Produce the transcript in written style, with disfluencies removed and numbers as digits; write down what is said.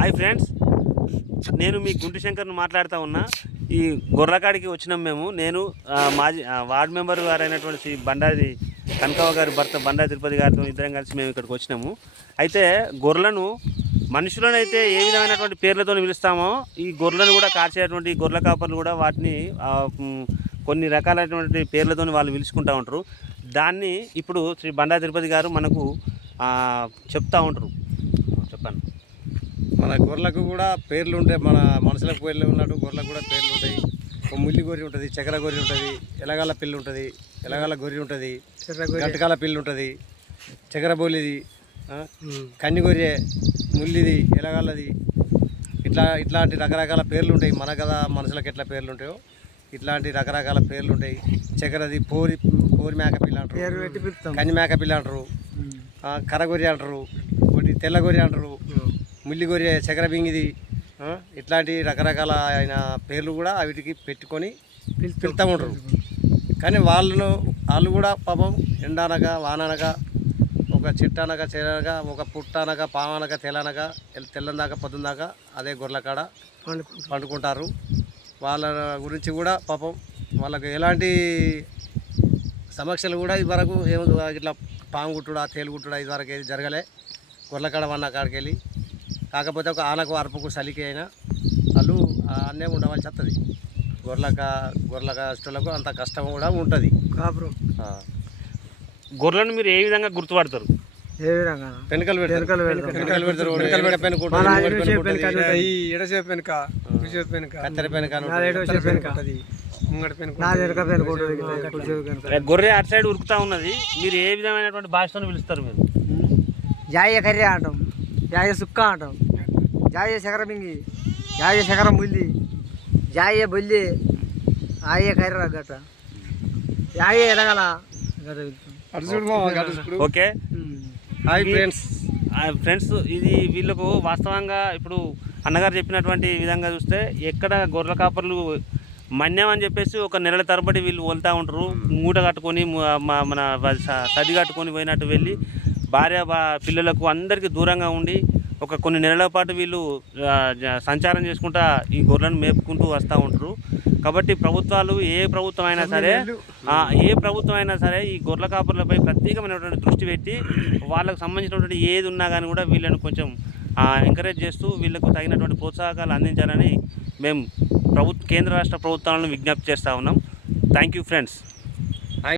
Hi friends, నేను మీ గుంటి శంకర్ను మాట్లాడుతూ ఉన్నా. ఈ గొర్రెకాడికి వచ్చినాం మేము. నేను మాజీ వార్డు మెంబర్ గారు అయినటువంటి శ్రీ బండారి కనకవ్వ గారి భర్త బండారి తిరుపతి గారితో ఇద్దరం కలిసి మేము ఇక్కడికి వచ్చినాము. అయితే గొర్రెలను మనుషులను అయితే ఏ విధమైనటువంటి పేర్లతో పిలుస్తామో ఈ గొర్రెలను కూడా కాల్చేటువంటి గొర్రెల కాపర్లు కూడా వాటిని కొన్ని రకాలైనటువంటి పేర్లతో వాళ్ళు పిలుచుకుంటూ ఉంటారు. దాన్ని ఇప్పుడు శ్రీ బండారి తిరుపతి గారు మనకు చెప్తూ ఉంటారు. చెప్పండి. మన గొర్రెలకు కూడా పేర్లు ఉంటాయి. మన మనుషులకు పేర్లు ఉన్నట్టు గొర్రెలకు కూడా పేర్లు ఉంటాయి. ముల్లి గొర్రె ఉంటుంది, చక్కెర గొర్రె ఉంటుంది, ఎలగాల పిల్లి ఉంటుంది, ఎలగాల గొర్రె ఉంటుంది, గట్టకాల పిల్లి ఉంటుంది, చక్కెర బోలిది, కన్ని గొర్రె, ముల్లిది, ఎలగాలది, ఇట్లాంటి రకరకాల పేర్లు ఉంటాయి. మన కదా మనుషులకు ఎట్లా పేర్లు ఉంటాయో ఇట్లాంటి రకరకాల పేర్లు ఉంటాయి. చక్కెరది పోరి మేక పిల్ల అంటారు, కన్ని మేక పిల్ల అంటారు, కర్రగొర్రె అంటారు, ఒకటి తెల్లగొర్రె అంటారు, ముల్లి గొర్రె, చక్కెర బింగిది, ఇట్లాంటి రకరకాల అయిన పేర్లు కూడా వీటికి పెట్టుకొని పిలుస్తూ ఉంటారు. కానీ వాళ్ళు కూడా పాపం ఎండనగా వాననగా ఒక చెట్టు అనగా చేరనగా ఒక పుట్ట అనగా పామనగా తెల్లనగా తెల్లందాకా పొద్దుందాకా అదే గొర్రెల కాడ పండుకుంటారు. వాళ్ళ గురించి కూడా పాపం వాళ్ళకి ఎలాంటి సమస్యలు కూడా ఇదివరకు ఏమో ఇట్లా పాము కుట్టుడా తేలు కుట్టుడా ఇదివరకు ఏది జరగలే. గొర్రెల కాడ వన్న కాడికి వెళ్ళి కాకపోతే ఒక ఆనకు అరుపుకు చలికి అయినా వాళ్ళు అన్నే ఉండవలసి వస్తుంది. గొర్రెల కష్టలకు అంత కష్టం కూడా ఉంటుంది. గొర్రెలను మీరు ఏ విధంగా గుర్తుపడతారు? ఏ విధంగా పెనుకలు పెడతారు. గొర్రె అటు సైడ్ ఉరుకుతా ఉన్నది. మీరు ఏ విధమైనటువంటి భాషతో పిలుస్తారు? మీరు జాయ కర్రీ అంటాం, జాయ సుక్క అంటాం, జాయ చక్కెర బింగి, జాయ చక్కెర ముల్లి, జాయ బొల్లి, ఆయ కర్ర గట్ట, జాయ ఎదగల గట్ట. ఓకే. హాయ్ ఫ్రెండ్స్, ఇది వీళ్ళకు వాస్తవంగా ఇప్పుడు అన్నగారు చెప్పినటువంటి విధంగా చూస్తే ఎక్కడ గొర్రెల కాపర్లు మన్యం అని చెప్పేసి ఒక నెలల తరబడి వీళ్ళు వెళ్తూ ఉంటారు. మూట కట్టుకొని మన సది కట్టుకొని పోయినట్టు వెళ్ళి భార్య పిల్లలకు అందరికీ దూరంగా ఉండి ఒక కొన్ని నెలల పాటు వీళ్ళు సంచారం చేసుకుంటా ఈ గొర్రెలను మేపుకుంటూ వస్తూ ఉంటారు. కాబట్టి ప్రభుత్వాలు ఏ ప్రభుత్వం అయినా సరే ఈ గొర్రెల కాపర్లపై ప్రత్యేకమైనటువంటి దృష్టి పెట్టి వాళ్ళకు సంబంధించినటువంటి ఏది ఉన్నా కానీ కూడా వీళ్ళను కొంచెం ఎంకరేజ్ చేస్తూ వీళ్ళకు తగినటువంటి ప్రోత్సాహకాలు అందించాలని మేము కేంద్ర రాష్ట్ర ప్రభుత్వాలను విజ్ఞప్తి చేస్తూ ఉన్నాం. Thank you friends.